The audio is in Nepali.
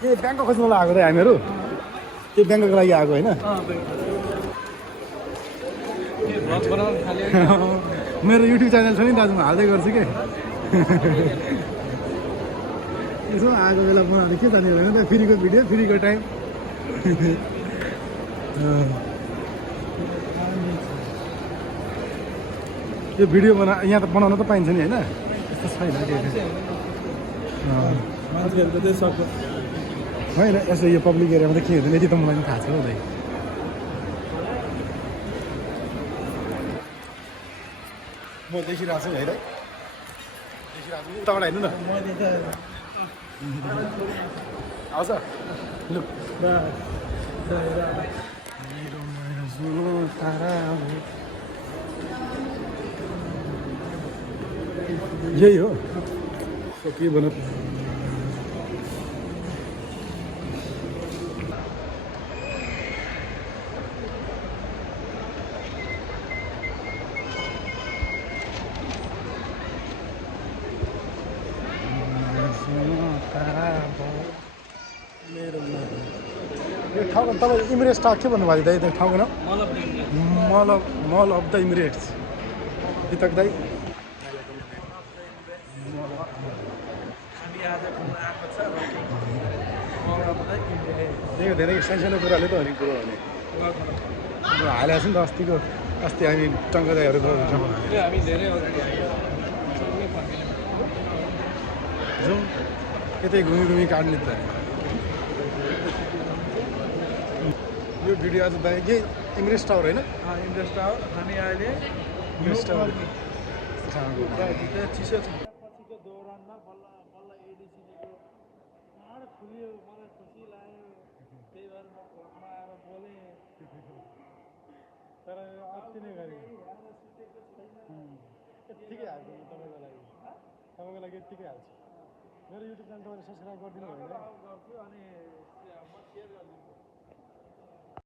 ए ब्याङ्कक खोज्नुलाई आएको त हामीहरू त्यो ब्याङ्कको लागि आएको होइन मेरो युट्युब च्यानल छ नि दाजु म हाल्दै गर्छु के यसो आएको बेला बनाएर के जाने होइन त फ्रीको भिडियो फ्रीको टाइम यो भिडियो यहाँ त बनाउन त पाइन्छ नि होइन यस्तो छैन होइन यसो यो पब्लिक एरियामा त के हुँदैन यति त मलाई पनि थाहा छ हौ दाइ म देखिरहेको छु है दाइ देखिरहेको छु उताबाट हेर्नु न आउँछ लु यही हो के भनौँ यो ठाउँको तपाईँ इमिरेट्स टावर के भन्नुभएको दाइ त्यो ठाउँको नाम मल अफ द इमिरेट्स बितक दाइ धेरै सानो कुराले त हरेक कुरो भने हालेको छ नि त अस्ति हामी टङ्कदाईहरू जाउँ यतै घुमी काट्ने त यो भिडियो आज दाइ के इमिरेट्स टावर होइन इन्ट्रेस्ट टावर हामी अहिले इमिरेट्स टावर चिसो छ पछिको दौरानमा बल्ल बल्ल एडिसीको पाहाड खुल्यो मलाई खुसी लाग्यो त्यही भएर म घरमा आएर बोलेँ तर अस्ति नै गरेँ यत्तिकै हाल्छु म तपाईँको लागि यत्तिकै हाल्छु मेरो युट्युब च्यानल तपाईँले सब्सक्राइब गरिदिनु भयो भने गर्छु अनि म सेयर गरिदिन्छु